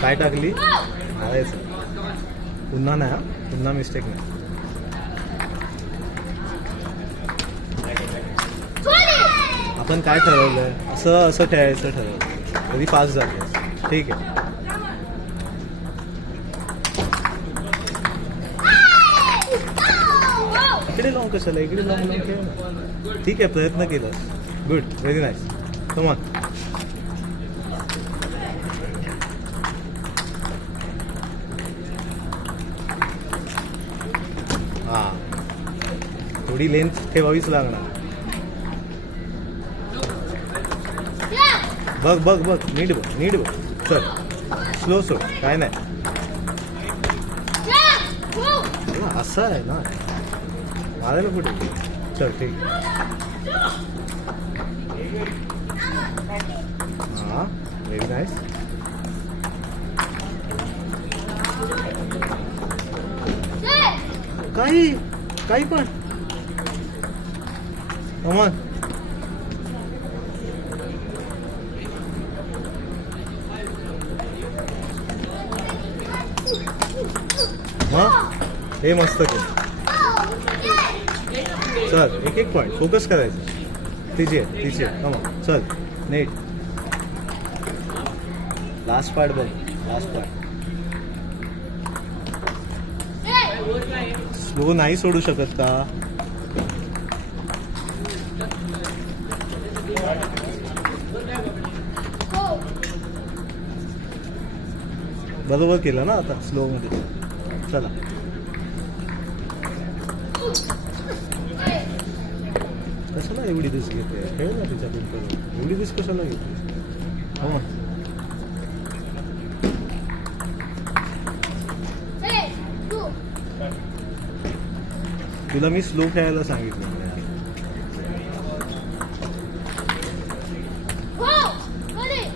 काय टाकली मारायचं पुन्हा नाही हा पुन्हा मिस्टेक नाही आपण काय ठरवलंय असं असं खेळायचं ठरवलं कधी फास्ट जाते ठीक आहे इकडे लावून कशाला इकडे लावून खेळ ना ठीक आहे प्रयत्न केला good very nice come on हा थोडी लेंथ ठेवावीच लागणार बघ बघ बघ नीट बघ चल स्लो सोड काय नाही असं आहे ना मारायला कुठे चल ठीक हा व्हेरी नाईस काही पण कमॉन हा हे मस्त केलं चल एक एक पॉइंट फोकस करायचं तिची आहे कमॉन चल नेट लास्ट पार्ट बघ लास्ट पार्ट स्लो नाही सोडू शकत का बरोबर केलं ना आता स्लो मध्ये चला कशाला एवढी दिस घेते खेळ ना तिच्यातून करून एवढी दिस कशाला घेते हो तुला मी स्लो खेळायला सांगितलं